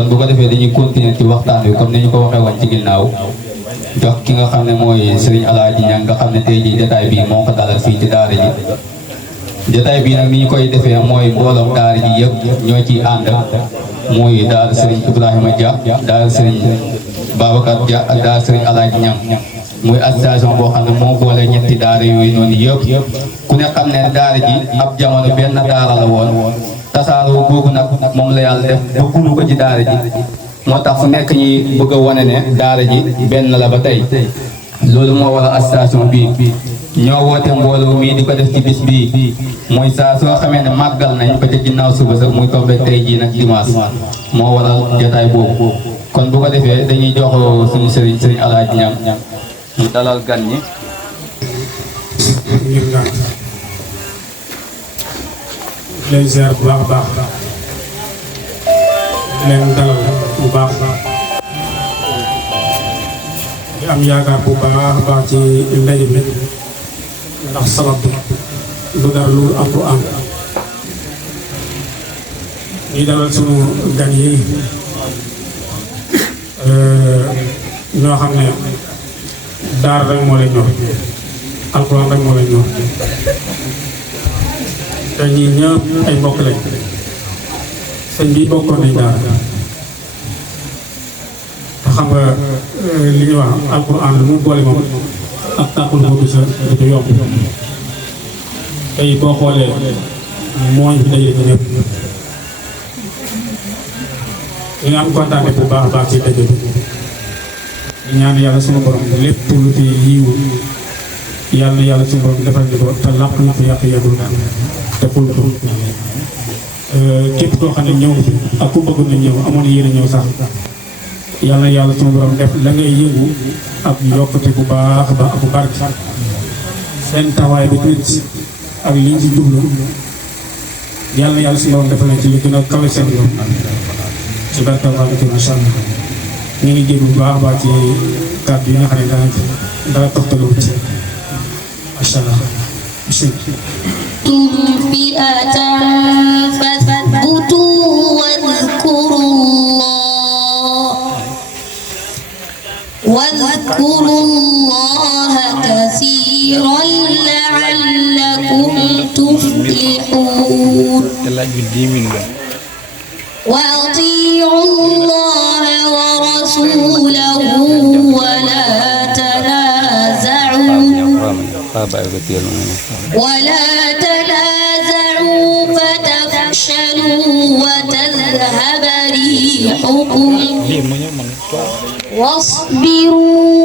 kon bu ko defee dañuy continuer ci waxtaan wi comme ni ñu ko waxee woon ci ginnaaw jox ki nga xam ne mooy Serigne Alaaji Ñang nga xam ne tey jii jotaay bii moo ko dalal fii ci daara ji jotaay bii nag ni ñu koy defee mooy mbooloom daara ji yëpp ñoo ciy ànd mooy daara Serigne Ibrahima Dia daara Serigne Babacar Dia ak daara Serigne Alaaji Ñang muy association boo xam ne moo boole ñetti daara yooyu noonu yëpp ku ne xam ne daara ji ab jamono benn daara la woon tasaaroo googu nag moom la yàlla def bëgguñu ko ci daara ji moo tax fu nekk ñi bëgg a wane ne daara ji benn la ba tey loolu moo waral association bi ñoo woote mbooloo mii di ko def ci bis bii mooy saa soo xamee ne màggal nañ ba ca ginnaaw suba sax muy tombé tey jii nag dimanche moo waral jotaay boobu kon bu ko defee dañuy jox suñu sëriñ Alaaji Ñang mu dalal gan ñi leen ziar bu baax a baax leen dalal bu baax di am yaakaar bu baax a baax ci ndaje mi ndax sabab bi du dara lu Alxuraan ñuy dalal sunu gan yi ñoo xam ne daara rek moo leen ñor Alxuraan rek moo leen ñor te ñii ñëpp ay mbokk lañ sëñ bi bokkoon nañ daara te xam nga li ñuy wax Alxuraan lu mu boole moom ak tàkkul boobu sa du yomb tey boo xoolee mooñ bi daje ci ñëpp ñu ngi am kontaan bu baax a baax ci daje bi di ñaan yàlla sunu borom lépp lu fi yiwu yàlla na yàlla sunu borom defal ñu ko te làq na fi yàq yeggul te ful ko képp koo xam ne ñëw fi ak ku bëgg na ñëw amoon yéen a ñëw sax yàlla na yàlla sunu borom def la ngay yëngu ak yokkute bu baax a baax ak bu barke seen taxawaay bi tuuti ak liñ ci jublu yàlla na yàlla sunu borom defal nañ ci lu gën a kawe seen yoon ci barke Alxuraan macha allah ñu ngi jéggi bu baax a baax ci kàddu yi nga xam ne dara toxtaloo ci macha allah فئة فاثبتوا واذكروا الله كثيرا لعلكم تفلحون وأطيعوا الله ورسوله ولا تنازعوا فتفشلوا وتذهب ريحكم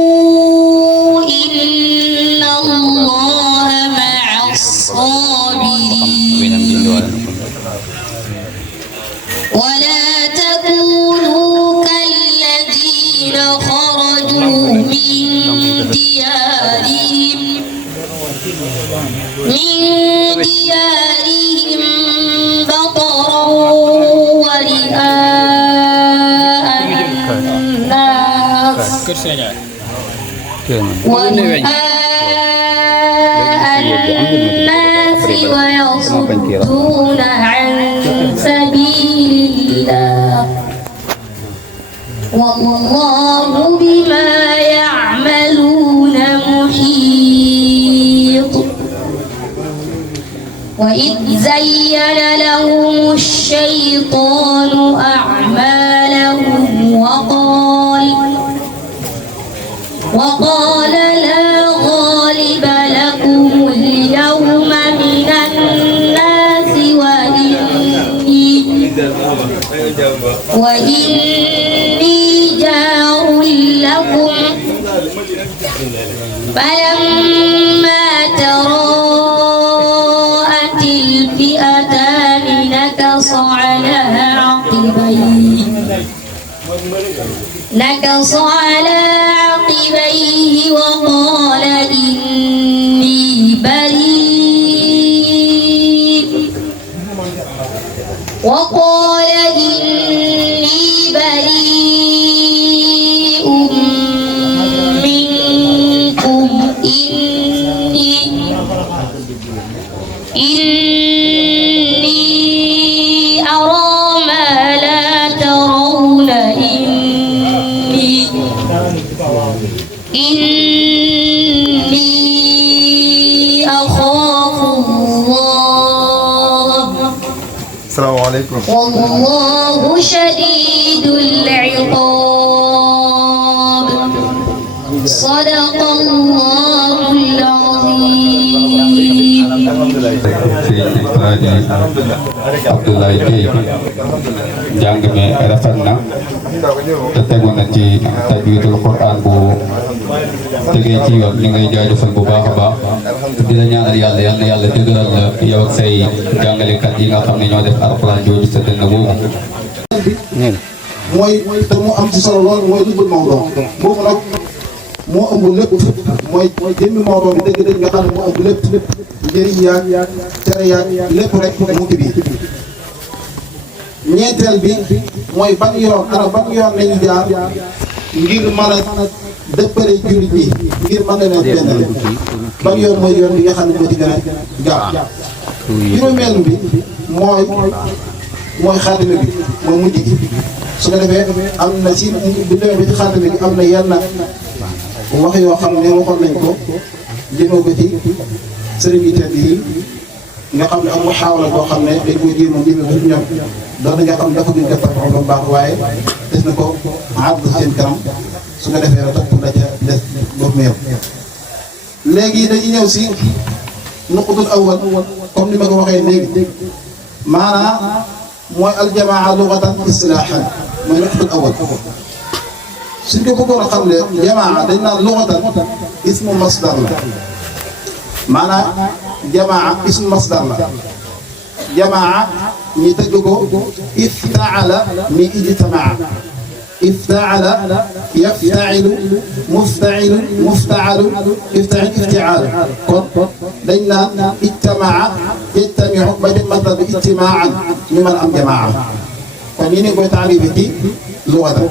واصبروا إن الله مع الصابرين ولا تكونوا كالذين خرجوا من ديارهم بطرا ورئاء الناس ويصدون عن سبيل الله والله بما يعملون محيط وإذ زين لهم الشيطان أعمالهم وقال لا غالب لكم اليوم من الناس وإني جار لكم فلما تراءت الفئتان نكص على عقبيه وقال إني بريء منكم إني أرى ما لا ترون إني أخاف الله السلام عليكم. والله شديد العقاب صدق الله العظيم. Sëriñ Alaaji Abdoulaye Gueye njàng mi rafet na te tegu na ci tajwidul Qur'an bu tegee ci yoon li ngay jaajëfal bu baax a baax di la ñaanal yàlla yal na yàlla dëgëral la yow ak say jàngalekat yi nga xam ne ñoo def alxuraan jooju sa dënn boobu. mooy te mu am ci solo lool mooy lubbul Maodo boobu nag moo ëmb lépp mooy jëmmi Maodo bi dëgg-dëgg nga xam ne moo ëmb lépp njëriñ yaag tere yaag lépp rek mu ngi biir. ñeenteel bi mooy ban yoon lañu jaar ngir mën a dëppale jullit ñi ngir mën a leen benn ban yoon mooy yoon bi nga xam ne moo ci gën a gaaw. juróomeel bi mooy xaatime bi mooy mujj gi su ko defee am na ci bu demee ba ci xaatime gi am na yenn wax yoo xam ne waxoon nañ ko jëmee ko ci sëriñ yi tedd yi nga xam ne am muhaawala boo xam ne dañ koy jéem a jëmee ko ci ñoom doon nga xam dafa duñ ko topp ba baax waaye des na ko àgg seen kanam su ko defee topp la ca des boobu meew. léegi dañuy ñëw si nuqtul awwal comme ni ma ko waxee léegi maanaam mooy aljamaa lugatan istilaahan mooy nuqtul awwal suñ ko bëggoon a xam ne jamaa dañ naan lugatan ismu masdar la maanaam jamaa ismu masdar la jamaa ñi tëgg ko iftaala mi ijtamaa iftaala yaftailu muftailu muftaalu iftail iftiaalu kon dañ naan ijtamaa yajtamiu ba dem masdar bi ijtimaan ñu mën am jamaa kon ñu ne koy taarifi ci lugatan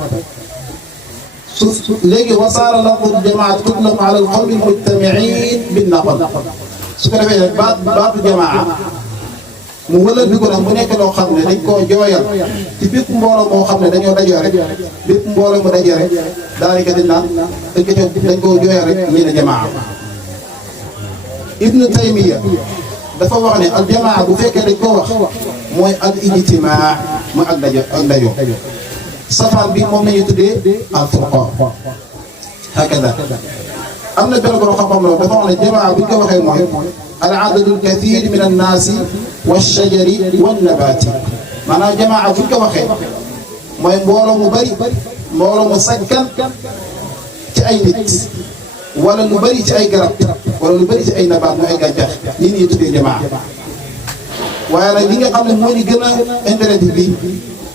léegi wasaara lafdu jamaa tutlaqu ala al-qawmi al-mujtamiin bin-naql su ko defee nag baatu jamaa mu wëlal bi ko nag mu nekk loo xam ne dañ koo jooyal ci bépp mbooloo moo xam ne dañoo dajoo rek bépp mbooloo mu dajoo rek daanaka dañ naan dañ koo jooyal rek ñu ne jamaa. Ibnu Taymiya dafa wax ne al jamaa bu fekkee dañ koo wax mooy al ijtimaa mooy ak dajoo. safaan bi moom la ñuy tuddee al-furqaan hakada am na benn borom xam-xam la dafa wax ne jamaa bu ñu ko waxee mooy al-adadu al-kathiir min an-naasi wash-shajari wan-nabaati maanaam jamaa bu ñu ko waxee mooy mbooloo mu bari mbooloo mu sakkan ci ay nit wala lu bari ci ay garab wala lu bari ci ay nabaat mooy ay gàncax lii ñuy tuddee jamaa waaye nag li nga xam ne moo ñu gën a intéressé bi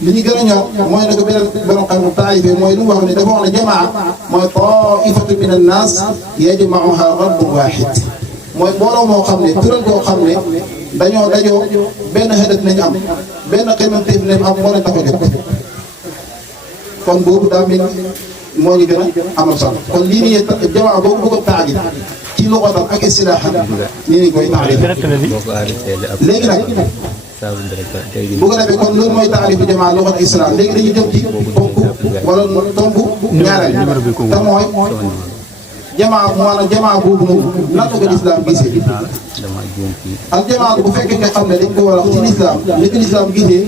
li ñu gën a ñor mooy nag beneen borom xam-xam taayifee mooy lu mu wax ne dafa wax ne jamaa mooy taifatu min annaas yajmauha rabbun waahid mooy mbooloo moo xam ne tural koo xam ne dañoo dajoo benn hadaf nañu am benn xemanteef nañu am moo leen tax a jóg kon boobu daa mel moo ñu gën a amal solo kon lii nii jamaa boobu bëgg a taajib ci luxatan ak istilaahan nii ni koy taarif léegi nag bu ko defee kon loolu mooy taarifu jamaa luxat islam léegi dañuy jëm ci ponk wala tomb ñaareel te mooy jamaa maanaam jamaa boobu moom nan la ko lislaam gisee ak jamaa bu fekkee nga xam ne dañ ko war a wax ci lislaam li ko lislaam gisee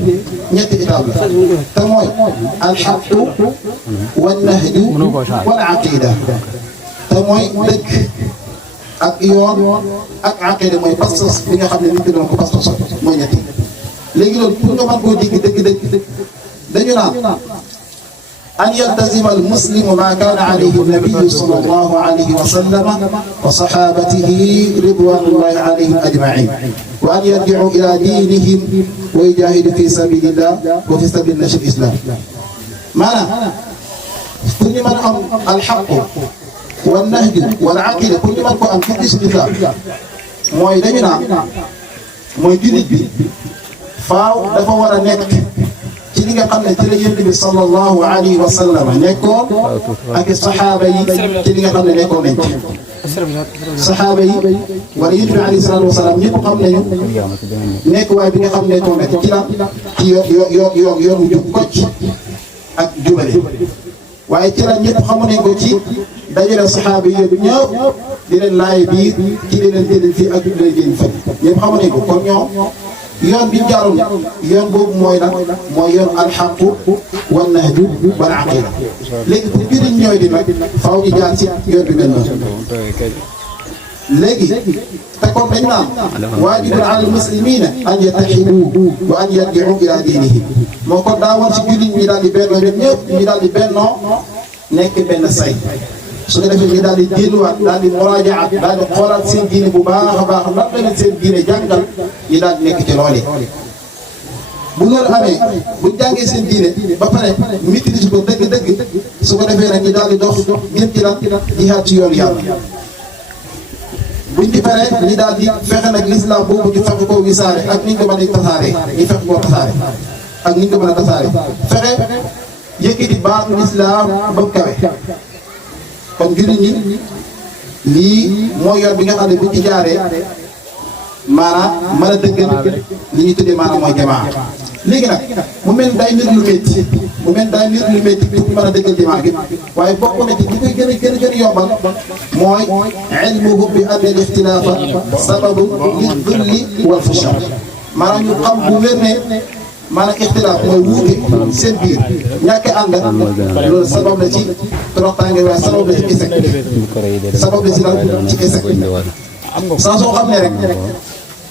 ñetti étape la te mooy alxaqu wa nahju wal aqida te mooy dëkk ak yoon ak aqida mooy pas-pas bi nga xam ne nit ki doon ko pas-pas mooy ñetti léegi loolu pour nga mën koo dégg dëgg dañu naan an yaltazima almuslimu ma kaana alayhi nabiyu sallallahu alayhi wa sallam wa sahabatihi ridwanullahi alayhim ajmain wa an yarji'u ila dinihim wa yujahidu fi sabilillah wa fi sabili nashr islam maanaam pour ñu mën a am alxaqu wa nahju wal aqida pour ñu mën ko am ci islam mooy dañu naan mooy jullit bi faaw dafa war a nekk ci li nga xam ne ci la Yonent bi sallallahu alayhi wa sallam nekkoon ak saxaaba yi ci li nga xam ne nekkoon nañ ci saxaaba yi wala Yonent bi alayhi salaatu wa salaam ñëpp xam nañu nekk waaye bi nga xam ne nekkoon na ci lan ci yoon wu jub kocc ak jubale waaye ci la ñëpp xamu nañ ko ci dajale saxaaba yi yëpp ñëpp di leen laaj biir ci di leen jëlee fii ak di leen jëlee fële ñëpp xam nañ ko kon ñoom yoon bi ñu jaaroon yoon boobu mooy lan mooy yoon alxaqu wan nahju wal aqida léegi pour jëriñ ñooy di nag faaw ñu jaar ci yoon bi mel noonu léegi te kon dañ naan waajibun ala almuslimina an yattaxidu wa an yarjiu ila diinihim moo kon daa war ci jullit ñi daal di bennoo ñoom ñëpp ñu daal di bennoo nekk benn say su ko defee ñu daal di delluwaat daal di muraajaat daal di xoolaat seen diine bu baax a baax lan la leen seen diine jàngal ñu daal di nekk ci loolu bu loolu amee buñ jàngee seen diine ba pare maîtrise ko dëgg-dëgg su ko defee nag ñu daal di dox jëm ci lan jihaad ci yoonu yàlla buñ ci paree ñu daal di fexe nag l'islam boobu ñu fexe koo wisaare ak ni ñu ko mën a tasaaree ñu fexe koo tasaare ak ni ñu ko mën a tasaare fexe yëkkati baatu l'islam ba mu kawe kon jullit ñi lii mooy yoon bi nga xam ne buñ ci jaaree maanaam mën a dëggal li ñuy tuddee maanaam mooy jamaa léegi nag mu mel day nit lu métti mu mel day nit lu métti pour mën a dëggal jamaa gi waaye bokk na ci li koy gën a yombal mooy ilmuhum bi anna al-ixtilaafa sababun lid-dulli wal fushar maanaam ñu xam bu wér ne maanaam ixtilaaf mooy wuute seen biir ñàkk a ànd loolu sabab la ci toroxtaange waaye sabab la ci échec sabab la ci lan ci échec saa soo xam ne rek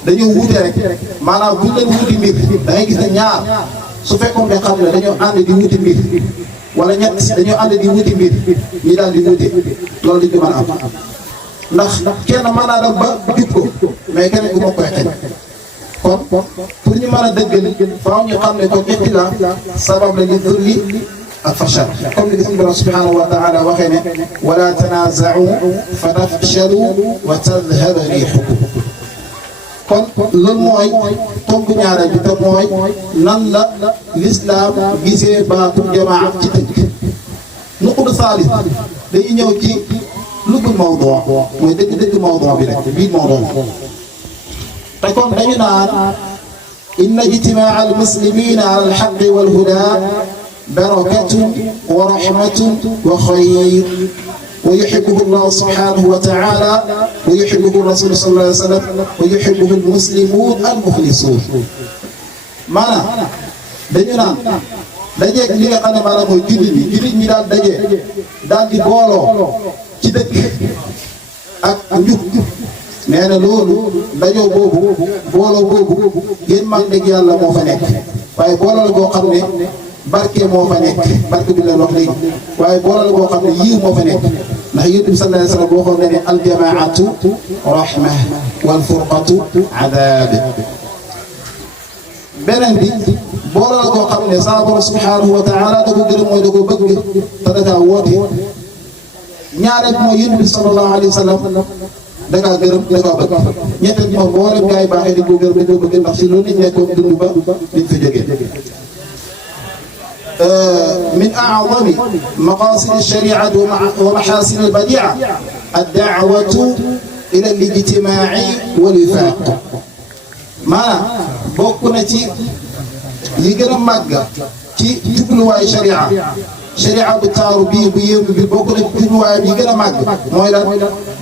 dañoo wuute rek maanaam buñ leen wuti mbir da ngay gis ne ñaar su fekkoon nga xam ne dañoo ànd di wuti mbir wala ñett dañoo ànd di wuti mbir ñi daal di wuute loolu dañ ko mën a am ndax kenn mën naa dem ba jub ko mais kenn ku moo koy xeñ kon pour ñu mën a dëggal faaw ñu xam ne kon ixtilaaf sabab la li dulli ak fashal comme ni suñu borom subhanahu wa taala waxee ne wala tanaaza'u fa tafshalu wa tadhhaba riihukum kon loolu mooy tomb ñaareel bi te mooy nan la l'islam gisee baatu jamaa ci tënk nuqdu saalis dañuy ñëw ci lubul mawdu mooy dëgg-dëgg mawdu bi rek biir mawdu te kon dañu naan inna ijtimaa al muslimina ala al haqqi wal huda barakatun wa rahmatun wa xayr wa yuhibbuhu Allah subhanahu wa ta'ala wa yuhibbuhu rasul sallallahu alayhi wa sallam wa yuhibbuhu al muslimun al mukhlisun maanaam dañu naan dajeeg li nga xam ne maanaam mooy jullit ñi daal daje daal di booloo ci dëkk ak njub nee na loolu dajoo boobu booloo boobu yéen mag dëgg yàlla moo fa nekk waaye booloo la boo xam ne barke moo fa nekk barke bi la wax léegi waaye booloo la boo xam ne yiw moo fa nekk ndax Yonent bi sallallahu alayhi wa sallam boo xool ne aljamaatu rahma wal furqatu adaab beneen bi booloo la boo xam ne saa borom subhanahu wa taala da ko gërëm mooy da ko bëgg te da kaa woote ñaareel mooy Yonent bi sallallahu alayhi wa sallam da ngaa gërëm da ngaa bëgg ñetteel bi moom mboolem gaa yi baaxee di ko gërëm di ko bëgg ndax si loolu nit nekkoon dund ba liñ fa jógee من أعظم مقاصد الشريعة ومحاسن البديعة الدعوة إلى الاجتماع والوفاق ما بوكنا تي يجرى مجا تي جبلوا شريعة شريعة بالتعربي بيوم بوكنا جبلوا يجرى مجا مويلا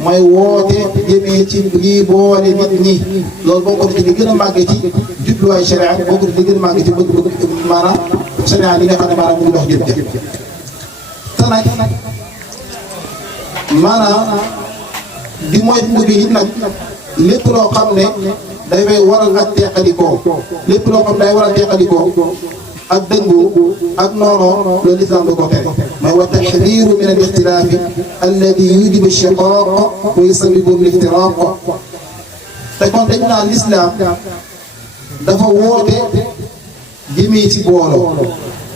موي ووتي جميتي لي بولي نيتني لول بوكنا تي يجرى مجا تي جبلوا شريعة بوكنا تي يجرى مجا تي مانا sharia li nga xam ne maanaam mu ngi dox jëm te nag maanaam di mooy dund bi it nag lépp loo xam ne dafay waral ak teqalikoo lépp loo xam ne day waral teqalikoo ak dëngu ak noonoo loolu lislaam da ko tere mooy wa taxdiiru min al ixtilaafi alladi yujibu ash-shiqaaq wa yusabbibu al-iftiraaq te kon dañu naan lislaam dafa woote jëmee ci booloo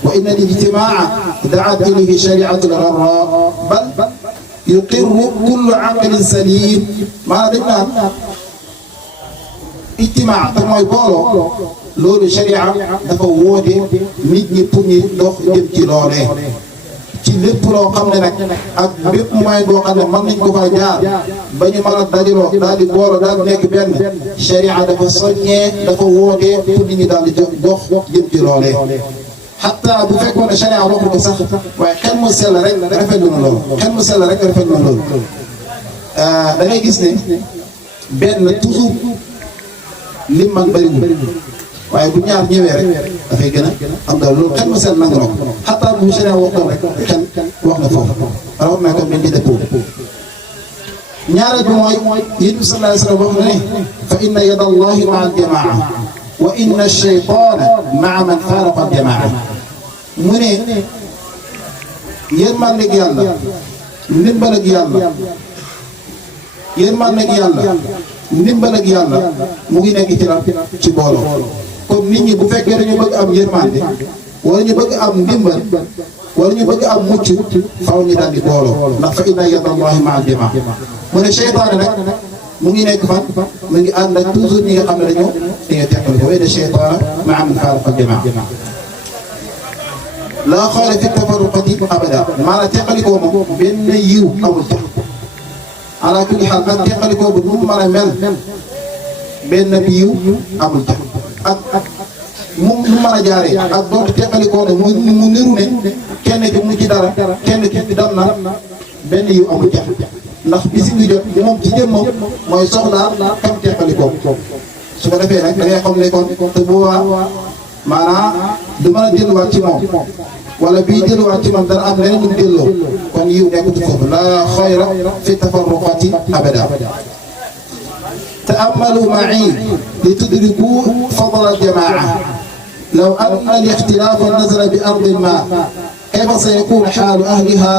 wa inna al-ijtimaa da'at ilayhi shari'atu al-gharraa bal yuqirru kullu aqlin saliim maanaam dañ naan ijtimaa te mooy booloo loolu sharia dafa woote nit ñi pour ñu dox jëm ci loolee ci lépp loo xam ne nag ak bépp moyen boo xam ne mën nañ ko fa jaar ba ñu mën a dajaloo daal di booloo daal di nekk benn sharia dafa soññee dafa wootee pour nit ñi daal di dox jëm ci loolee xataa bu fekkoon ne charia waxu ko sax waaye xel mu sell rek rafetlu na loolu xel mu sell rek rafetlu na loolu da ngay gis ne benn toujours lim mag bëriwul waaye bu ñaar ñëwee rek dafay gën a am daal loolu xel mu sell nangu na ko xataa bu charia waxoon rek xel wax na foofu rawat naa ko mel ni dëppoo ñaareel bi mooy yéen bi sallallahu alayhi wa sallam wax na ne fa inna yada allahi maa aljamaa wa inna shaytaana maa man faaraqa aljamaa mu ne yërmandeeg yàlla ndimbal ak yàlla yërmandeeg yàlla ndimbal ak yàlla mu ngi nekk ci lan ci booloo kon nit ñi bu fekkee dañu bëgg am yërmande wala ñu bëgg am ndimbal wala ñu bëgg am mucc faaw ñu daal di booloo ndax fa inna yada allahi maa aljamaa mu ne seytaane nag mu ngi nekk fan mu ngi ànd ak toujours ñi nga xam ne dañoo teqal ko inna seytaana maa man faaraqa aljamaa laa xayra fi tafarruqati abada maanaam teqalikoo moom benn yiw amul ca ala kulli xaal ak teqalikoo bu nu mu mën a mel benn yiw amul ca ak mu mën a jaaree ak doonte teqalikoo ne mu niru ne kenn ki mu ci dara kenn ki dam na benn yiw amul ca ndax bisi ngi jot moom ci jëmmam mooy soxlaar kam teqalikoo su ko defee nag da ngay xam ne kon te boobaa maanaam du mën a delluwaat ci moom wala bii delluwaat ci moom dana am leneen lu mu delloo kon yiw nekkatu foofu laa xayra fi tafarruqati abada ta'ammalu ma'i li tudriku fadla al-jama'a law anna al-ikhtilafa nazala bi ardin ma kayfa sayakunu halu ahliha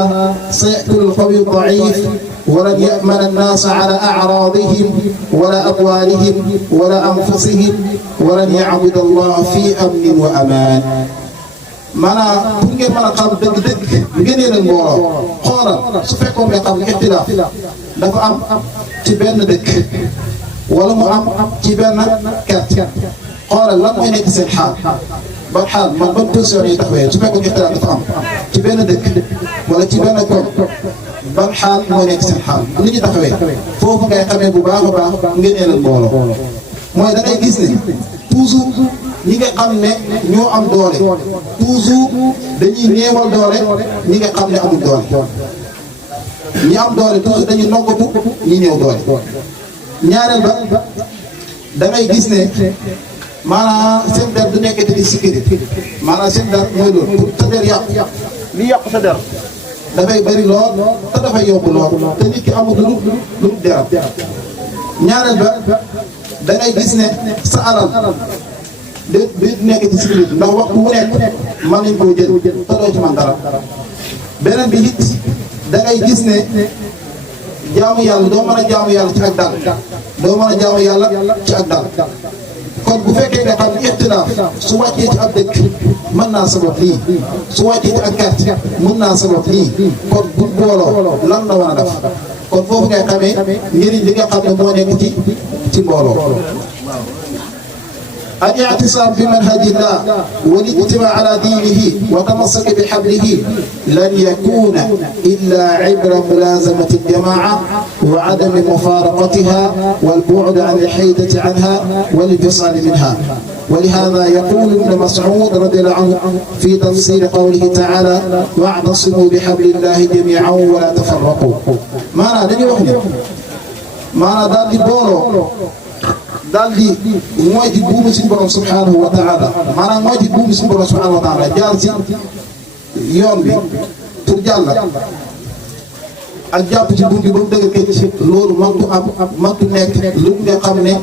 sayakulu al-qawi ad-da'if ولن يأمن الناس على أعراضهم ولا أموالهم ولا أنفسهم ولن يعبد الله في أمن وأمان maanaam pour ngeen mën a xam dëgg-dëgg ngeen leen mbooloo xoolal su fekkoon ne xam ixtilaaf dafa am ci benn dëkk wala mu am ci benn kert xoolal lan mooy nekk seen xaal ban xaal man ban position yi taxawee su fekkoon ixtilaaf dafa am ci benn dëkk wala ci benn koñ ban xaal mooy nekk seen xaal li ñu taxawee foofu ngay xamee bu baax a baax ngeen leen mbooloo mooy da ngay gis ne toujours ñi nga xam ne ñoo am doole toujours dañuy néewal doole ñi nga xam ne amul doole ñi am doole toujours dañuy noggatu ñi néew doole ñaareel ba da ngay gis ne maanaam seen der du nekkati di sécurité maanaam seen der mooy loolu pour sa der yàqu li yàqu sa der dafay bari lool te dafay yomb lool te nit ki amul lu deram ñaareel ba da ngay gis ne sa alal de nekk ci sécurité ndax waxtu wu nekk mën nañ koo jël te doo ci man dara beneen bi it da ngay gis ne jaamu yàlla doo mën a jaamu yàlla ci ak dal doo mën a jaamu yàlla ci ak dal kon bu fekkee nga xam ne ixtilaaf su wàccee ci ab dëkk mën naa sabab lii su wàccee ci ak quartier mën naa sabab lii kon bu booloo lan la war a def kon foofu ngay xamee njëriñ li nga xam ne moo nekk ci mbooloo الاعتصام بمنهج الله والاجتماع على دينه وتمسك بحبله لن يكون إلا عبر ملازمة الجماعة وعدم مفارقتها والبعد عن الحيدة عنها والانفصال منها ولهذا يقول ابن مسعود رضي الله عنه في تفسير قوله تعالى واعتصموا بحبل الله جميعا ولا تفرقوا ما دني وحده ما دال دي بولو daal di mooy di buumu suñu borom subhanahu wa taala maanaam mooy di buumu suñu borom subhanahu wa taala jaar si yoon bi pour jàll ak jàpp ci buum bi ba mu dëgg këcc loolu mantu nekk lu nga xam ne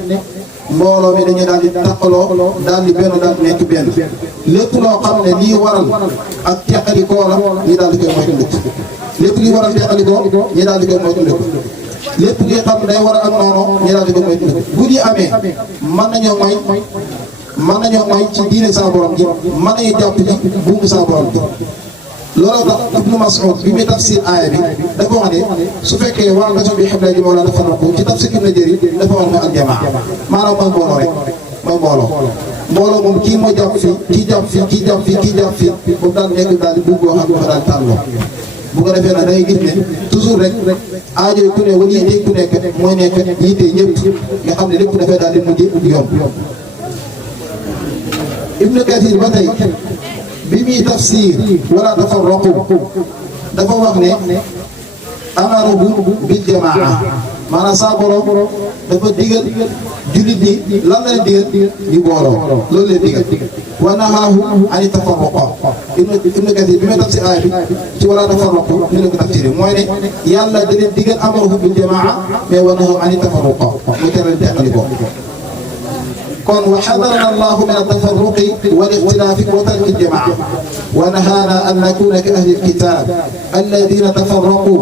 mbooloo mi dañuy daal di taqaloo daal di benn daal di nekk benn lépp loo xam ne lii waral ak teqalikoo la ñi daal di koy moytandiku lépp lii waral teqalikoo ñi daal di koy moytandiku lépp li xam day war a am noonu ñu daal di ko moytu bu di amee mën nañoo mooy ci diine sa borom ji mën nañu jàpp ci buumu sa borom ji looloo tax Ibnu Mas'ud bi muy tafsir aaya bi dafa wax ne su fekkee waa nga bi xam ne ji moo la dafa noppi ci tafsir Ibnu Jarir dafa wax ne al jamaa maanaam mooy mbooloo rek mooy mbooloo moom kii moo jàpp fii kii jàpp fii kii jàpp fii kii jàpp fii boobu daal nekk daal di buub boo xam ne dafa daal tàlloo bu ko defee nag da ngay gis ne toujours rek aajo ku ne wala yitte ku nekk mooy nekk yitte ñëpp nga xam ne lépp dafay daal di mujj yomb Ibnu Kathir ba tey bi muy tafsir wala tafarraqu dafa wax ne amaruhum bil jamaa maanaam saa borom dafa digal jullit ñi lan la leen digal ñu booloo loolu leen digal wa nahaahum ani tafarruqa ibnu Kathir bi may tafsir aaya bi ci wala tafarraqu ñu ne ko tafsir mooy ne yàlla da leen digal amaruhum bil jamaa mais wa nahaahum ani tafarruqa mu tere leen teqali ko kon wa xadarana allahu min altafarruqi wal ixtilaafi wa tarki aljamaa wa nahaana an nakuna ka ahli alkitab alladina tafarraqu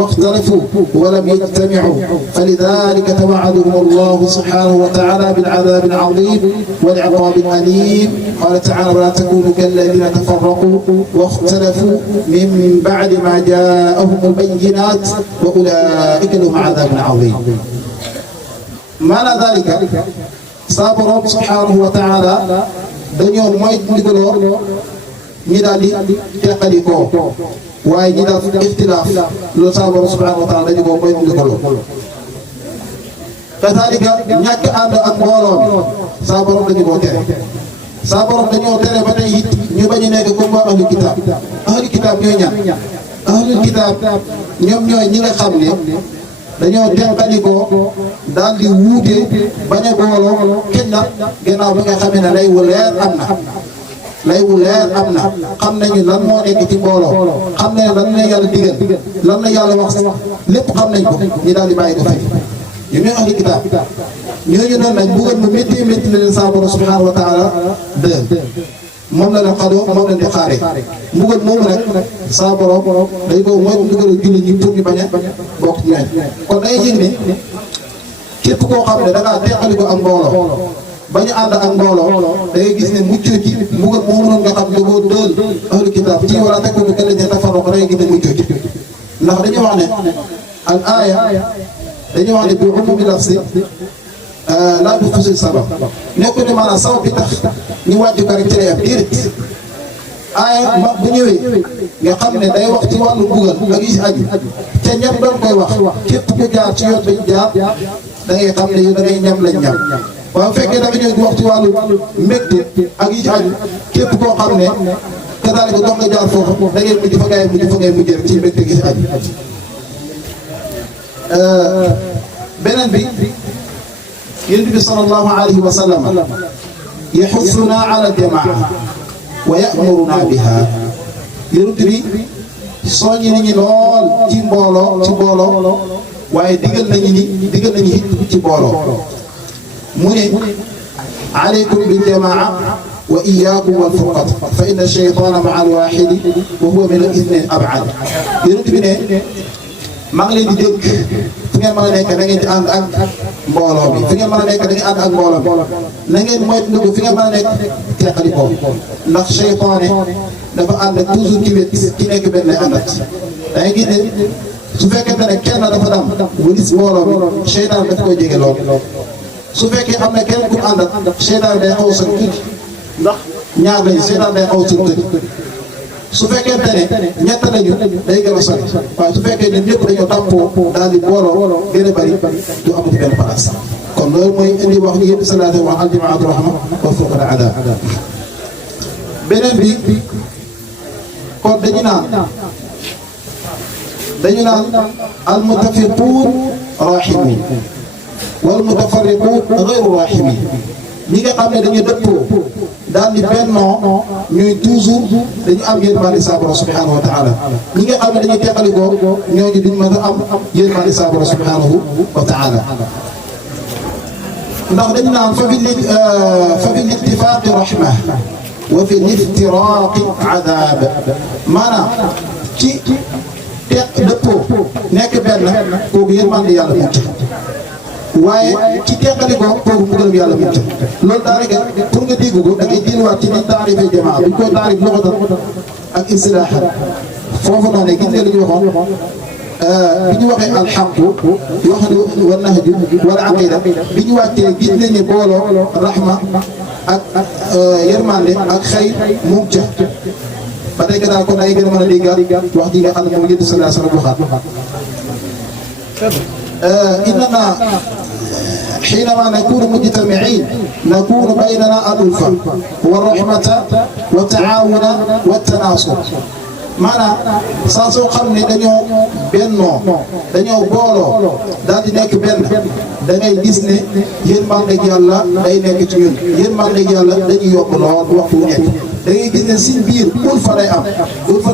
waxtalafu wa lam yajtamicu falidalika tawacadahum allahu subhanahu wa taala bilcadabi alcazim walciqabi alalim qala taala wala takunu kalladina tafarraqu waxtalafu min bacdi ma jaahum albayinat wa ulaika lahum cadabun cazim maana dalika saa borom subhanahu wa taala dañoo mooy ndigaloo ñi daal di teqali koo waaye ñi daal ixtilaaf loolu saa borom subhanahu wa taala dañu ko mooy ndigaloo kadaalika ñàkk ànd ak mbooloo mi saa borom dañu koo tere saa borom dañoo tere ba tey it ñu bañ a nekk comme waa ahlu kitaab ahlu kitaab ñooy ñan ahlu kitaab ñoom ñooy ñi nga xam ne dañoo teqalikoo daal di wuute bañ a booloo kenn na gannaaw bi nga xamee ne lay wu leer am na lay wu leer am na xam nañu lan moo nekk ci mbooloo xam nañu lan la yàlla digal lan la yàlla wax lépp xam nañ ko ñu daal di bàyyi ko fay ñu ñooy ahli kitaab ñooñu noonu nag mbugal mu métti métti la leen saa borom subhanahu wa taala dël moom la leen xadoo moom leen di xaare mbugal moomu nag saa borom dañ ko mooy mbugalu jullit ñi pour ñu bañ a bokk ci ñoom kon day yëg ne képp koo xam ne da ngaa teqali ko ak mbooloo bañ a ànd ak mbooloo da ngay gis ne muccoo ci mbugal moomu noonu nga xam ne boo dël ahlu kitaab ci wala takunu kalladina tafarraqu da ngay gis ne muccoo ci ndax dañu wax ne al aaya dañu wax ne bi umumi lafsi laa bi xusuusi sabab nekkul ne maanaam sabab bi tax ñu wàcc ko rek ci lay am déedéet aaya ma bu ñëwee nga xam ne day wax ci wàllu mbugal ak yi si aju te ñam doon koy wax képp ku jaar ci yoon bañ jaar da ngay xam ne yow da ngay ñam lañ ñam waaye bu fekkee dafa ñëw di wax ci wàllu mbégte ak yi si aju képp koo xam ne kadaalika dox nga jaar foofu da ngay mujj fa ngay mujj rek ci mbégte gi si aju beneen bi yonent bi sallallahu alayhi wa sallam yaxussuna ala aljamaa wa yamuruna biha yonent bi soññi nañu lool ci mbooloo waaye digal nañu ci mbooloo mu ne alaykum biljamaa wa iyaakum walfurqat fa inna ash-shaytaana ma'a al-waahidi wa huwa min al-ithnayn ab'ad yonent bi ne maa ngi leen di dégg fi ngeen mën a nekk da ngeen di ànd ak mbooloo bi fi ngeen mën a nekk da ngeen ànd ak mbooloo bi na ngeen moytu fi ngeen mën a nekk teqali ko ndax seytaane dafa ànd ak toujours ci wet ki nekk benn lay àndat da ngay gis ne su fekkente ne kenn dafa dam walis mbooloo bi seytaane daf koy jege lool su fekkee am na kenn ku àndat seytaane day xaw a sën tuuti ndax ñaar lañu seytaane day xaw a sën tuuti su fekkente ne ñett lañu day gën a sori waaye su fekkee ñun ñëpp dañoo tàmpoo daal di booloo gën a bëri du amati benn place kon loolu mooy indi wax ni yëpp salaatu wa aljamaatu rahma wa furqatu adab beneen bi kon dañu naan al mutafiquun rahimuun wal mutafarriquun ghayru rahimin ñi nga xam ne dañu dëppoo daal di bennoo ñuy toujours dañu am yërmande sa borom subhanahu wa taala ñi nga xam ne dañuy teqalikoo ñooñu duñ mën a am yërmande sa borom subhanahu wa taala ndax dañu naan fa fi littifaaqi rahma wa fi liftiraaqi adab maanaam ci teq dëppoo nekk benn kooku yërmande yàlla mucc waaye ci teqali ko kooku mbugalam yàlla mucc loolu daal rek pour nga dégg ko da ngay delluwaat ci ni taarifee jamaa bi ñu koy taarif luxatan ak istilaahan foofu noonu gis nga li ñu waxoon bi ñu waxee alxaqu wax wa nahju wal aqida bi ñu wàccee gis nañ ne booloo rahma ak yërmande ak xëy mu ca ba tey daal kon ay gën a mën a déggaat wax ji nga xam ne moom yëpp sallallahu alayhi wa sallam waxaat إنما حينما نكون مجتمعين نكون بيننا الألفة والرحمة والتعاون والتناصر maanaam saa soo xam ne dañoo bennoo dañoo booloo daal di nekk benn da ngay gis ne yërmandeeg yàlla day nekk ci ñun yërmandeeg yàlla dañuy yokk lool waxtu nekk da ngay gis ne si biir ulfa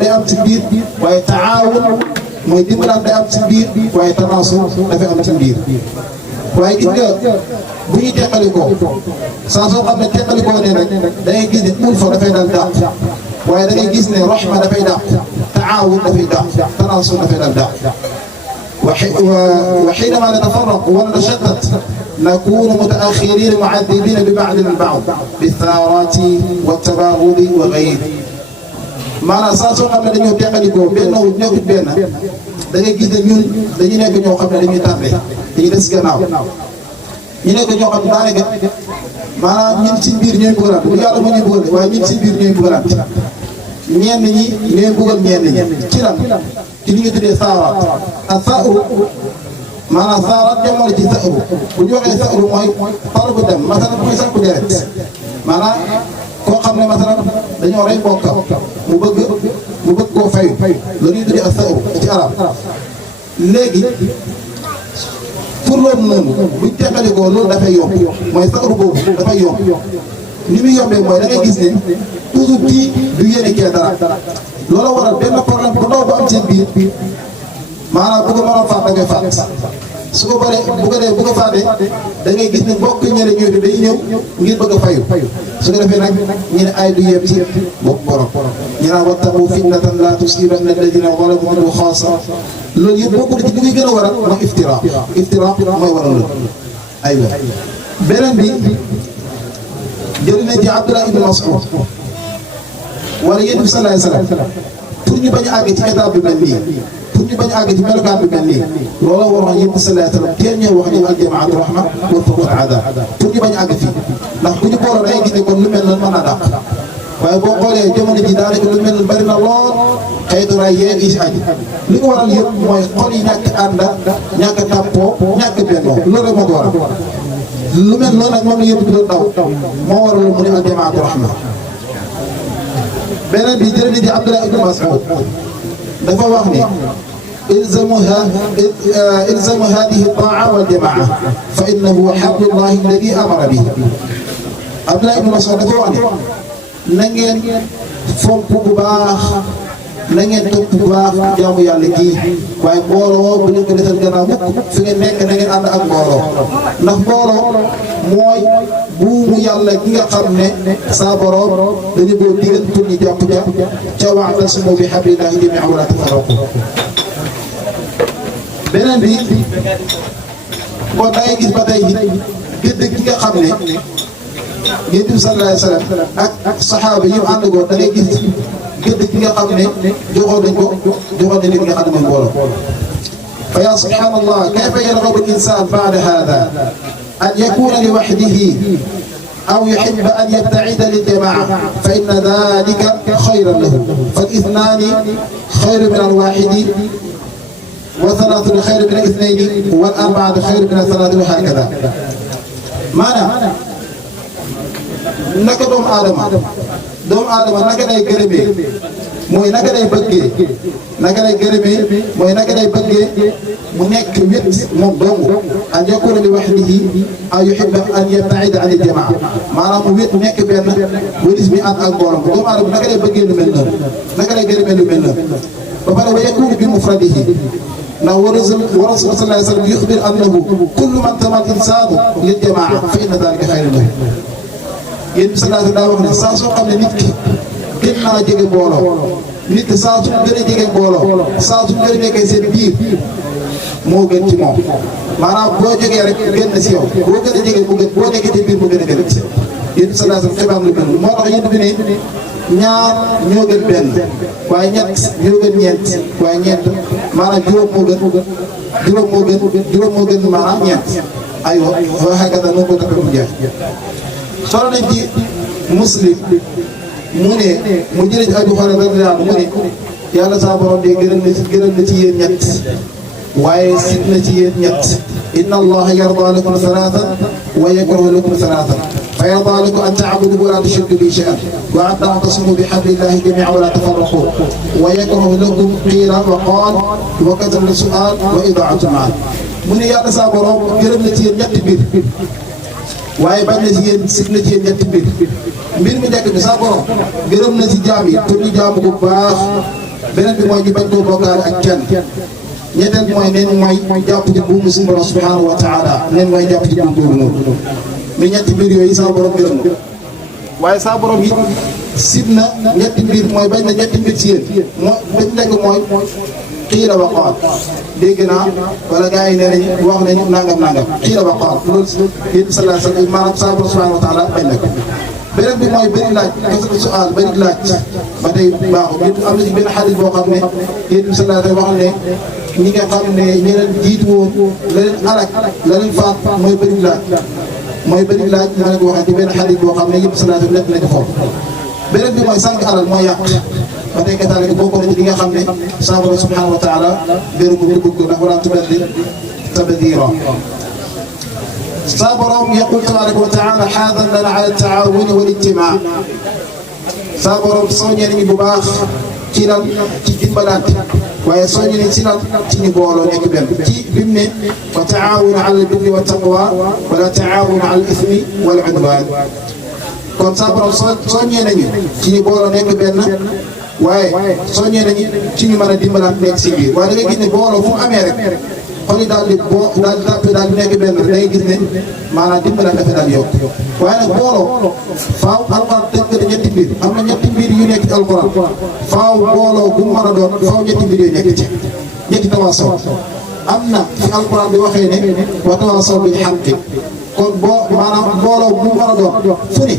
day am ci biir waaye taawun mooy dimbalante day am ci biir waaye tanaasur dafay am ci biir waaye gis nga bu ñuy teqalikoo saa soo xam ne teqalikoo ne rek da ngay gis ne ulfa dafay dal dàq waaye da ngay gis ne rahma dafay dàq taawun dafay dàq tanaasur dafay dal dàq وحينما نتفرق ونتشتت نكون متأخرين معذبين ببعض البعض بالثارات والتباغض وغيره maanaam saa soo xam ne dañoo teqalikoo bennoo nekkut benn da ngay gis ne ñun dañu nekk ñoo xam ne dañuy tardé dañuy des gannaaw ñu nekk ñoo xam ne daanaka maanaam ñun ci biir ñooy bëggalante bu yàlla moo ñuy bëggale waaye ñun ci biir ñooy bëggalante ñenn ñi ñooy bëggal ñenn ñi ci lan ci li nga tuddee saaraat ak saaru maanaam saaraat jamono ci saaru bu ñu waxee saaru mooy talabu dem masalan mooy sàkku deret maanaam koo xam ne masalan dañoo rey mbokkam mu bëgg koo fayu loolu ñuy tuddee ak saaru ci arab léegi pour loolu noonu buñ teqalikoo loolu dafay yomb mooy saaru boobu dafay yomb ni muy yombee mooy da ngay gis ne toujours kii du yéene kee dara loolu waral benn problème bu ndaw bu am seen biir maanaam bu ko mënoon faat da ngay faat su ko bëree bu ko faatee da ngay gis ne mbokk ñeneen ñooy day ñëw ngir bëgg a fayu su ko defee nag ñu ne ay du yem ci bopp borom ñu naan wattaqu fitnatan laa tusiibanna alladina zalamu minkum xaassa loolu yëpp bokk na ci li muy gën a waral mooy iftira mooy waral loolu aywa beneen bi jëli nañ ci Abdullah ibn Mas'ud wala yéen bi sallallahu alayhi wa sallam pour ñu bañ a àgg ci étape bi mel nii pour ñu bañ a àgg ci melokaan bi mel nii looloo waroon yéen bi sallallahu alayhi wa sallam teel ñoo wax ni al-jamaatu rahma wal furqatu adaab pour ñu bañ a àgg fii ndax bu ñu booloon ay gis ne kon lu mel noonu mën naa dàq waaye boo xoolee jamono ji daanaka lu mel noonu bari na lool xëytu raay yéen yi si aji li ko waral yëpp mooy xol yi ñàkk ànd ñàkk tàppoo ñàkk bennoo loolu rek moo ko waral lu mel noonu nag moom la yëpp doon daw moo waral mu ne al-jamaatu rahma beneen bi jërë nañ ci Abdullah ibn Mas'ud dafa wax ni ilzamu hadihi taa wal jamaa fa innahu hablullahi alladi amara bihi Abdullah ibn Mas'ud dafa wax ni na ngeen fonk bu baax na ngeen topp bu baax jaamu yàlla gii waaye mbooloo bu ñu ko defal gannaaw mukk fi ngeen nekk na ngeen ànd ak mbooloo ndax mbooloo mooy buumu yàlla gi nga xam ne saa borom dañu koo digal pour ñu jàpp ca wa'tasimu bi hablillahi jamii'an wa laa tafarraqu beneen bi kon da ngay gis ba tey gëdd gi nga xam ne Yonent bi sallallahu alayhi wa sallam ak saxaaba yi ànd ko da ngay gis gëdd gi nga xam ne joxoon nañ li nga xam ne mooy mbooloo fa yaa subhaanallah kayfa yarghabu al-insaan ba'da haadha an yakuuna li wahdihi aw yuhibba an yabta'ida lil-jamaa'a fa inna dhaalika khayrun lahu fal-ithnaani khayrun min al-waahidi wa thalaathu khayrun min al-ithnayni wal-arba'atu khayrun min ath-thalaathi wa haakadhaa maanaam naka doomu aadama naka day gërëmee mooy naka day bëggee mooy naka day bëggee mu nekk wét moom dong an yakuna li wahdihi aw yuhibba an yabta'ida an al-jamaa maanaam mu wét nekk benn wëris bi ànd ak mbooloo doomu aadama naka day bëggee lu mel noonu naka day gërëmee lu mel noonu ba pare wa yakunu bi mufradihi ndax wa rasul sallallahu alayhi wa sallam yukhbir annahu kullu man tama al-insaanu lil-jamaa fa inna dhaalika khayrun lahu yéen bi sallallahu alayhi wa sallam daa wax ne saa soo xam ne nit ki gën naa jege mbooloo nit ki saa su gën a jege mbooloo saa su gën a nekkee seen biir moo gën ci moom maanaam boo jógee rek gën na si yow boo gën a jege mu gën boo nekkee ci biir mu gën a gën ci yéen bi sallallahu alayhi wa sallam xibaar lu gën moo tax yéen bi ne ñaar ñoo gën benn waaye ñett ñoo gën ñeent waaye ñeent maanaam juróom moo gën maanaam ñeent aywa wa hakada noonu ko tax mu jeex solo nañ ci Muslim mu ne mu jëlee ci Abu Hurayra radiyallahu anhu mu ne yàlla sa borom de gërëm na ci yéen ñett waaye sit na ci yéen ñett inna allaha yarda lakum thalathan wa yakrahu lakum thalathan fa yarda lakum an ta'budu wa la tushriku bihi shay'an wa an ta'tasimu bihablillahi jami'an wa la tafarraqu wa yakrahu lakum qila wa qaal wa kasratu su'al wa idaa'atu maal mu ne yàlla saa borom gërëm na ci yéen ñetti mbir waaye bañ na ci yéen sig na ci yéen ñetti mbir mbir mi njëkk bi saa borom gërëm na ci jaam yi pour ñu jaamu ko baax beneen bi mooy ñu bañ koo bokkaale ak kenn ñetteel mooy neen mooy jàpp ci buumu suñu borom subhanahu wa taala neen mooy jàpp ci buum boobu noonu mi ñetti mbir yooyu saa borom gërëm na waaye saa borom it sib na ñetti mbir mooy bañ na ñetti mbir ci yéen moo bañ nekk mooy xiila wa qaal dégg naa wala gars yi nee nañu wax nañu nangam xiila wa qaal loolu yéen sallallahu alayhi wa sallam maanaam saa borom subhanahu wa taala bañ na ko beneen bi mooy bëri laaj kasratu su'aal bëri laaj ba tey baaxul nit am na ci benn xadis boo xam ne yéen bi sallallahu alayhi wa sallam wax ne ñi nga xam ne ñi leen jiitu woon la leen alak la leen faat mooy bëri laaj ma ne ko waxee ci benn xadis boo xam ne yëpp sallallahu alayhi wa sallam nekk nañu foofu beneen bi mooy sànq alal mooy yàq ba tey kataale ko bokk na ci li nga xam ne sa borom subhanahu wa taala gërëm mu bëgg ko ndax wala tubaddir tabdira sa borom yaqul tabaraka wa taala xaadan lana ala taawuni wal ijtimaa sa borom soññee nañu bu baax ci lan ci dimbalante waaye soññee nañu ci lan ci ñu booloo nekk benn ci bi mu ne wa taawunu ala al birri wa taqwa wala taawunu ala al ithmi wal udwan kon sa borom soññee nañu ci ñu booloo nekk benn waaye soññee nañu ci ñu mën a dimbalante nekk si biir waaye da ngay gis ne booloo fu mu amee rek xol yi daal di tàppe daal di nekk benn da ngay gis ne maanaam dimbalante dafa daal yokk waaye nag booloo faaw alquran tënk na ñetti mbir am na ñetti mbir yu nekk ci alquran faaw booloo bu mu mën a doon faaw ñetti mbir yooyu nekk ci ñetti tawaasoo am na fi alquran bi waxee ne wa tawaasoo bil haqqi kon maanaam booloo bu mu mën a doon fu ni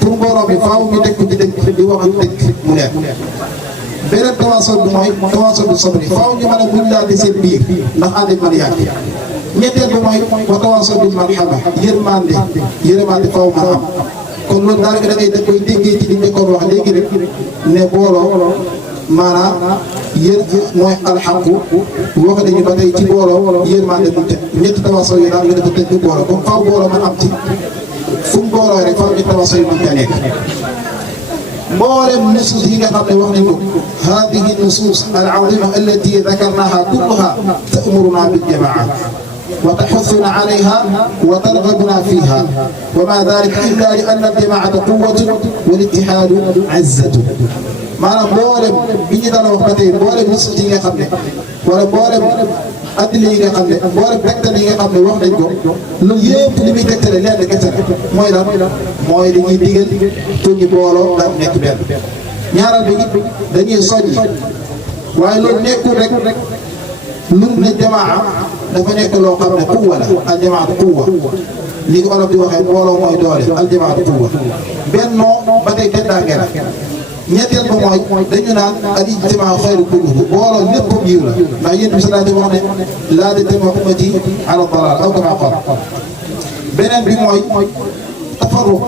pour booloo bi faaw ñu teg ko ci dëgg di wax ak dëgg mu leer beneen tawaasoo bi mooy tawaasoo bi sabri faaw ñu mën a muñ daal di seen biir ndax ànd man yàgg ñetteel bi mooy wa tawaasoo bil marhaba yërmande faaw mën a am kon loolu daanaka da ngay da koy déggee ci li njëkkoon wax léegi rek ne booloo maanaam mooy alxaqu wax nañu ba tey ci booloo yërmande bu te ñetti tawaasoo yi daal nga dafa tënk booloo comme faaw booloo man am ci fu mu booloo rek faaw ñetti tawaasoo yi mën ca nekk mboolem nusuus yi nga xam ne wax nañ ko hadihi nusuus al azima allati dakarnaha kulluha ta'muruna bil jamaa wa taxuthuna alayha wa targhabuna fiha wa ma dalika illa li anna al jamaata quwwatun wal ittihadu izzatun maanaam mboolem bi ñu daan wax ba tey mboolem nusuus yi nga xam ne wala mboolem addila yi nga xam ne mboolem tegtal yi nga xam ne wax nañ ko loolu yëpp li muy tegtale lenn kese mooy lan mooy dañuy digal pour ñu booloo daal nekk benn ñaaral bi dañuy soññ waaye loolu nekkul rek lu ne jamaa dafa nekk loo xam ne quwwa la al jamaatu quwwa li ko olof di waxee booloo mooy doole al jamaatu quwwa bennoo ba tey teddaange la ñetteel ba mooy dañu naan al ijtimaa xayru kulluhu booloo léppam yiw la ndax yéen bi sallallahu alayhi wa sallam wax ne laa tajtami'u ummati ala dalaal aw kamaa qaala beneen bi mooy tafarruq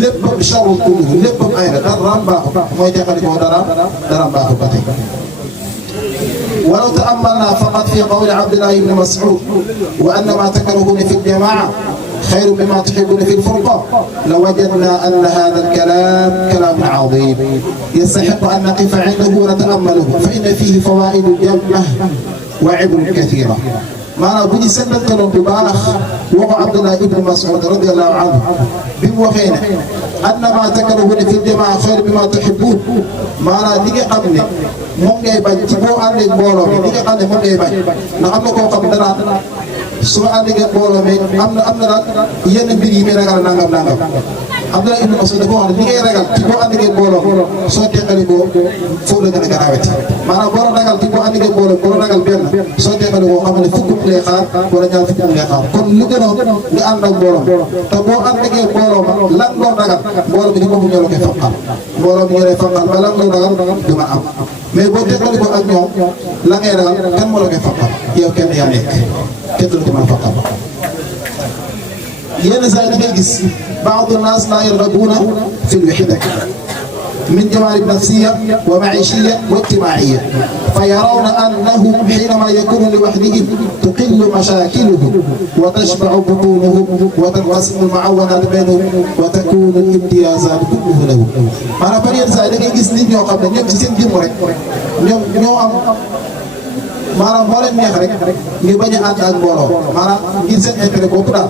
léppam sharrun kulluhu léppam ay la daraam baaxul mooy jaxalikoo daraam baaxul ba tey ولو تأملنا فقط في قول عبد الله بن مسعود وأن ما تكرهون في الجماعة خير مما تحبون في الفرقة لوجدنا أن هذا الكلام كلام عظيم يستحق أن نقف عنده ونتأمله فإن فيه فوائد جمة وعبر كثيرة maanaam bu ñu seetlu bu baax waxu Abdullah ibn Mas'ud radiyallahu anhu bi mu waxee ne annama takrahuuna fi jamaa xayru mimmaa tuhibbuun maanaam li nga xam ne moom ngay bañ ci boo àndee mbooloo mi li nga xam ne moom ngay bañ ndax am na koo xam ne danaa soo àndee mbooloo mi am na daal yenn mbir yi muy ragal nangam. Abdullah ibn Mas'ud dafa wax ne li ngay ragal ci boo àndee mbooloo soo teqalikoo foofu la gën a garawet maanaam boo ragal ci boo àndee mbooloo boo ragal benn soo teqalikoo xam ne fukk lay xaar wala ñaar fukk lay xaar kon lu gënoon nga ànd ak mbooloo te boo àndee mbooloo ma lan loo ragal mbooloo mi di ko ñoo la koy fanqal mbooloo mi ñoo lay fanqal ba lan loo ragal du ma am mais boo teqalikoo ak ñoom la ngay ragal kan moo la koy fanqal yow kenn yaa nekk kenn du la ko mën a fanqal yenn saa yi da ngay gis baadu naas laa yarghabuuna fil wahda من جوانب نفسية ومعيشية واجتماعية، فيرون أنه حينما يكون لوحدهم تقل مشاكلهم وتشبع بطونهم وتنقسم المعونات بينهم وتكون الامتيازات كلها لهم. أنا فريق سعيد gis nit ñoo xam ne ñoom ci seen jëmm rek ñoo am maanaam moo leen neex rek ñu bañ a ànd ak mbooloo maanaam ngir seen intérêt bopp daal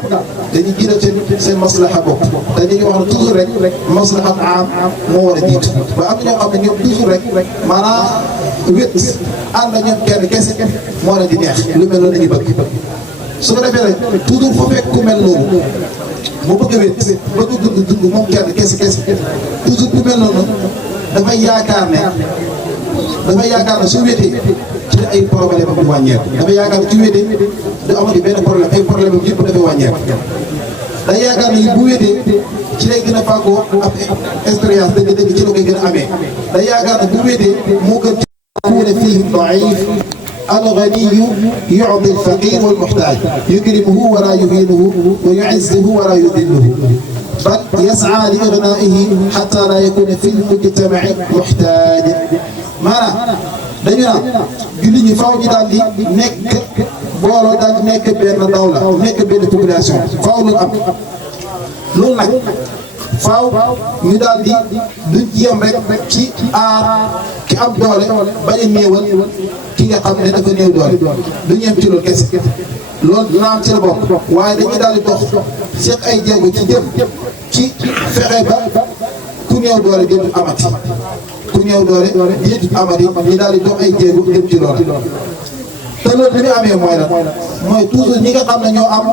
dañuy jiital seen maslaha bopp te dañuy wax ne toujours rek maslaha am moo war a jiitu ba am ñoo xam ne ñoom toujours rek maanaam wét ànd ñoom kenn kese moo leen di neex lu mel noonu dañuy bëgg su ko defee rek toujours fu fekk ku mel noonu mu bëgg a wét bëgg dund moom kenn kese toujours ku mel noonu dafay yaakaar ne su wéetee ci ay problème am di wàññeeku dafay yaakaar ne ci wéetee du amati benn problème ay problème am yëpp dafay wàññeeku day yaakaar ne bu wéetee ci lay gën a fàggoo ab expérience dëgg-dëgg ci la koy gën a amee day yaakaar ne bu wéetee moo gën ci kuune fii daif الغني يعطي الفقير والمحتاج يكرمه ولا يهينه ويعزه ولا يذله بل يسعى لإغنائه حتى لا يكون في المجتمع محتاج maanaam dañu naan jullit ñi faaw ñu daal di nekk booloo daal di nekk benn ndaw la nekk benn population faaw lu am loolu nag faaw ñu daal di duñ ci yem rek ci aar ki am doole bañ a néewal ki nga xam ne dafa néew doole duñ yem ci loolu kese loolu naam ci la bokk waaye dañuy daal di dox seq ay jéego ci jëm ci fexe ba ku néew doole dootul amati. ku ñëw doole yéen amati ñu daal di dox ay jéego jëm ci loolu te loolu li muy amee mooy lan mooy toujours ñi nga xam ne ñoo am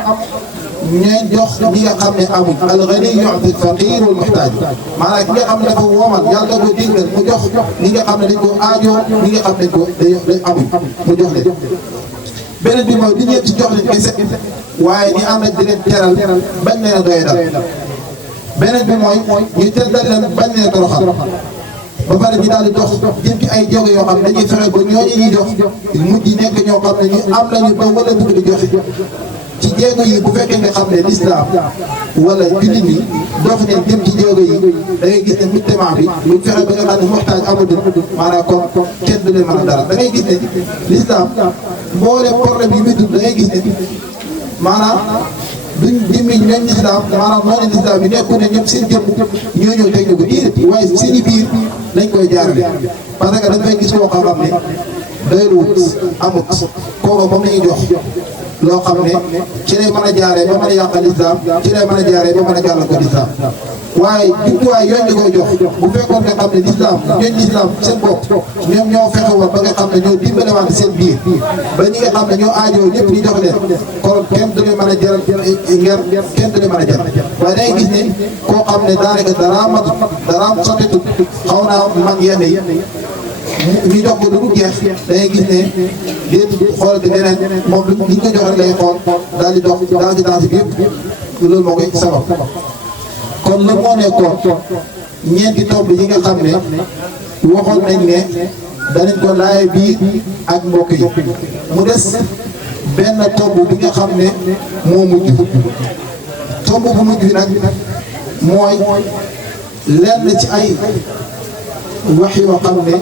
ñooy jox ñi nga xam ne amuñ al-ghani yu'ti al-faqir wal muhtaj maanaam ki nga xam ne dafa woomal yàlla ko déggal mu jox ñi nga xam ne dañ ko aajoo ñi nga xam ne dañ amuñ mu jox leen. beneen bi mooy di ñëw ci jox leen kese waaye ñi am nag di leen teral bañ leen a doy dal beneen bi mooy ñu teddal leen bañ leen a toroxal ba pare ñu daal di dox jëm ci ay jéego yoo xam ne dañuy fexe ba ñooñu ñuy jox mujj nekk ñoo xam ne ñu am lañu ba wala bëgg di joxe ci jéego yi bu fekkee nga xam ne lislaam wala jullit ñi dox ne jëm ci jéego yi da ngay gis ne mujtama bi lu fexe ba nga xam ne muxtaaj amatul maanaam kon kenn du leen mën a dara da ngay gis ne lislaam mbooleem problème yi muy dund da ngay gis ne maanaam duñ jëmmi ñooñ lislaam maanaam noonu lislaam yi nekku ne ñoom seen jëmm ñoo ñëw teg ñu ko déedéet waaye seen i biir lañ koy jaarale parce que dañ fay gis koo xam ne doylu wut amut kooku moom lañuy jox loo xam ne ci lay mën a jaaree ba mën a yàqal lislaam ci lay mën a jaaree ba mën a gàllankoor lislaam waaye jumtuwaay yooyu ñu koy jox bu fekkoon nga xam ne lislaam ñooñ lislaam seen bopp ñoom ñoo fexe woon ba nga xam ne ñoo dimbalewante seen biir ba ñi nga xam ne ñoo aajoo ñëpp ñu jox leen kon kenn du leen mën a jaral nger kenn du leen mën a jaral waaye dangay gis ne koo xam ne daanaka dara matut dara sottetut xaw naa man yenn yi ñu jox ko lu mu jeex dangay gis ne déet xoolati leneen moom li ñu ko jox rek lay xool daal di dox daal di danse bi yëpp loolu moo koy sabab kon lu moo nekkoon ñeenti tomb yi nga xam ne waxoon nañ ne danañ ko laaj biir ak mbokk yi mu des benn tomb bi nga xam ne moo mujj tomb bu mujj bi nag mooy lenn ci ay wax yoo xam ne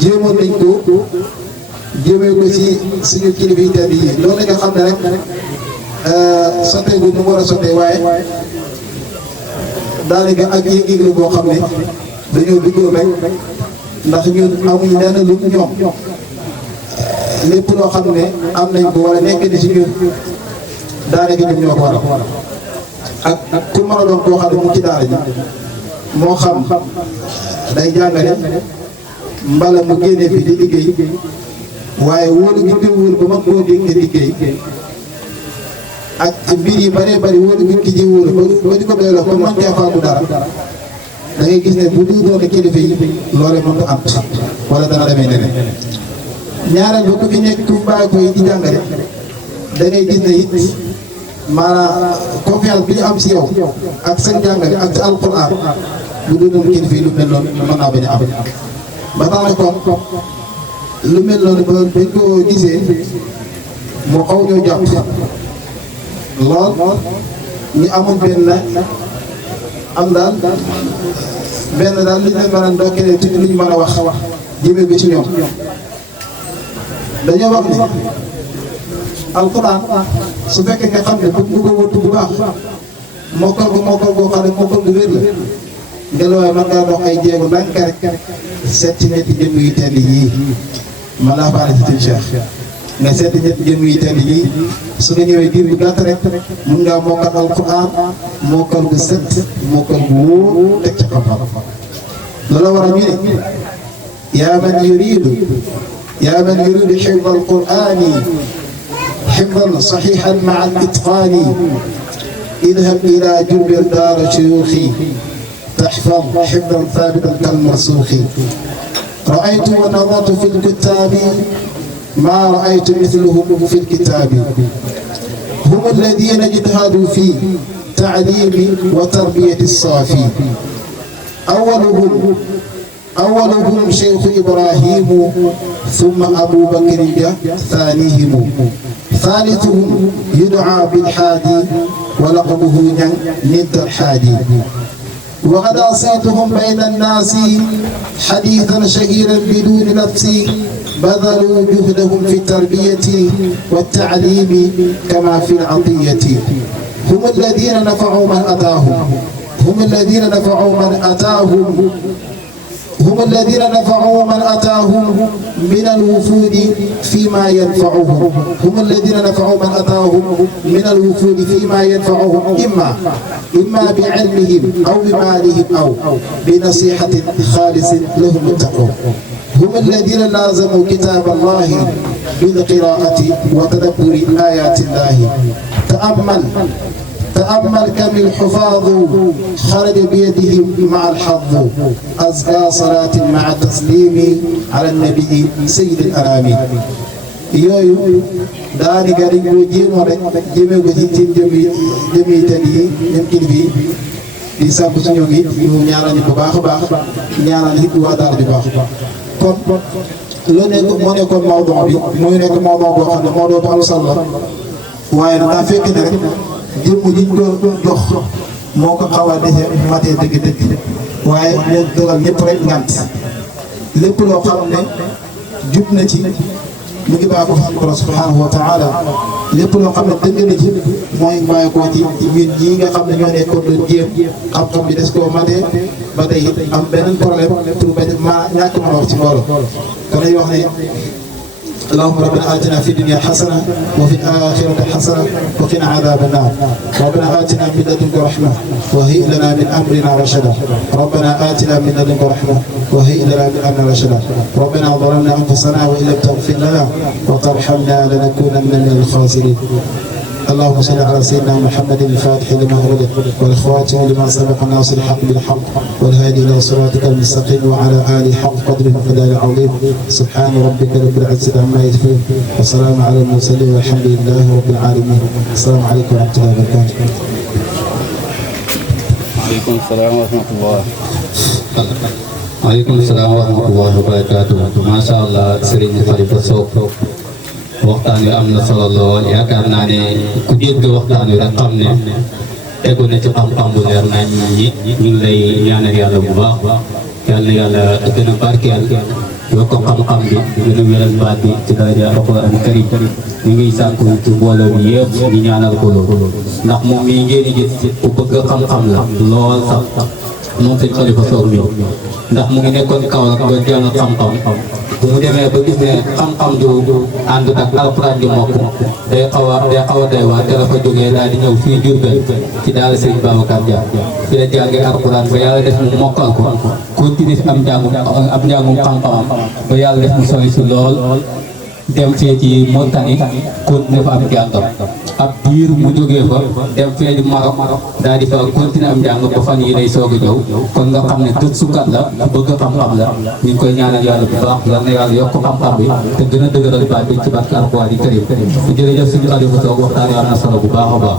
jéemoon nañ ko jéemee ko ci suñu kilifa yi tedd yi loolu nga xam ne rek sottee gu nu mu war a sottee waaye daanaka ak yëg-yëg la boo xam ne dañoo duggoon rek ndax ñun amuñu lenn lu ñoom lépp loo xam ne am nañ ko wala nekk ni ci ñun daanaka ñun ñoo ko war ak ku mën a doon koo xam ne mu ci daara ji moo xam day jàngale mbala mu génnee fi di liggéey waaye wóolu gi ñu wóolu ba mag koo dégg liggéey ak mbir yi bëree bëri wóolu gi ki ji wóolu ba di ko doyloo ba mën cee fàggu dara da ngay gis ne bu du doon kilifa yi loole mën du am wala dana demee neneen ñaareel ba ku fi nekk ku bàyyi ko yi di jàngale da ngay gis ne it maanaam confiance bi ñu am si yow ak seen jàngale ak sa alquran bu du doon kilifa yi lu mel noonu mën naa bañ a am ba tax na kon lu mel noonu ba bañ ko gisee moo xaw ñoo jàpp lool ñu amoon benn am daal benn daal li ñu leen mën a ndokkelee tuuti lu ñu mën a wax jëmee ko ci ñoom dañoo wax ni alquran su fekkee nga xam ne bu ko wëttu bu baax mokkal boo xam ne mokkal bu wér la ngelawaay mën ngaa dox ay jéego ndànk rek seeti ñetti jëmm yu tedd yii mën naa faale ci tim Cheikh nga seeti ñetti jëmm yu tedd yii su nga ñëwee diir bu gàtt rek mun ngaa mokkal alquran mokkal bu set mokkal bu wóor teg ci xam-xam loolu war a ñu ne yaa man yuridu xifda alqurani xifdan saxiixan maa al-itqaani idhab ila jubbir daara shuyuuxi تحفظ حفظا ثابتا كالمرسوخ رأيت ونظرت في الكتاب ما رأيت مثلهم في الكتاب هم الذين اجتهدوا في تعليم وتربية الصافي أولهم شيخ إبراهيم ثم أبو بكر ثانيهم ثالثهم يدعى بالحادي ولقبه ند الحادي وقد أصيتهم بين الناس حديثا شهيرا بدون نفس بذلوا جهدهم في التربية والتعليم كما في العطية هم الذين نفعوا من أتاهم من الوفود فيما ينفعهم إما بعلمهم أو بمالهم أو بنصيحة خالص لهم اتقوا هم الذين لازموا كتاب الله بالقراءة وتدبر آيات الله تأمل كم الحفاظ خرج بيدهم مع الحظ أزكى صلاة مع التسليم على النبي سيد الأنام yooyu daanaka dañ ko jéemoon rek jéemee ko ci jëmi ten yi ñoom kilifa yi di sàkku suñu ngi ñu ñaanal ñu bu baax a baax ñaanal it waa daara bi baax kon loo nekk moo nekkoon mawdu bi muy nekk mawdu boo xam ne mawdu bu am solo la waaye nag daa fekk ne rek jëmm ji ñu ko jox moo ko xaw a dese matee dëgg-dëgg waaye moo dogal ñëpp rek ngant lépp loo xam ne jub na ci mu ngi bàyyi ko fi borom subhanahu wa taala lépp loo xam ne dëgg na ci mooy bàyyi ko ci ñun ñii nga xam ne ñoo nekkoon doon jéem xam-xam bi des koo matee ba tey am beneen problème pour bañ ma ñàkk mën a wax ci mbooloo kon dañuy wax ne اللهم ربنا آتنا في الدنيا حسنة وفي الآخرة حسنة وقنا عذاب النار ربنا آتنا من لدنك رحمة وهيئ لنا من أمرنا رشدا ربنا آتنا من لدنك رحمة وهيئ لنا من أمرنا رشدا ربنا ظلمنا أنفسنا وإن لم تغفر لنا وترحمنا لنكونن من الخاسرين اللهم صل على سيدنا محمد الفاتح لما أغلق والخواتم لما سبق الناصر الحق بالحق والهادي إلى صراطك المستقيم وعلى آله حق قدره ومقداره العظيم سبحان ربك رب العزة عما يصفون وسلام على المرسلين والحمد لله رب العالمين السلام عليكم ورحمة الله وبركاته. وعليكم السلام ورحمة الله. وعليكم السلام ورحمة الله وبركاته. ما شاء الله Serigne Khalifa Sow waxtaan wi am na solo lool yaakaar naa ne ku dégg waxtaan wi rek xam ne tegu na ci xam-xam bu leer nañ ñi ñu ngi lay ñaanal yàlla bu baax yal na yàlla gën a barkeel yokk xam-xam bi gën a wéral baat bi ci daraja alquran karim ñu ngi sàkku ci mbooloo bi yëpp ñu ñaanal ko loolu ndax moom mii ngeen di gis ku bëgg xam-xam la lool sax moom sëñ Khalifa Sow mi ndax mu ngi nekkoon Kaolack ba jàng xam-xam bu mu demee ba gis ne xam-xam du ànd ak alxuraan di mokk day xaw a doy waar te la fa jógee daal di ñëw fii Diourbel ci daal Serigne Babacar Dia fi la jàngee alxuraan ba yàlla def mu mokkal ko continuer am njàngum xam-xamam ba yàlla def mu sori si lool dem fee ci Mauritanie continuer fa am jàngam ab biir mu jógee fa dem fee di Maroc daal di fa continuer am njàng ba fan yi lay soog a ñëw kon nga xam ne gëstukat la ku bëgg xam-xam la ñu ngi koy ñaanal yàlla bu baax yal na yàlla yokk xam-xam bi te gën a dëgëral baat bi ci barke Alxuraan karim jërëjëf suñu Khalifa Sow waxtaan yi am na solo bu baax a baax.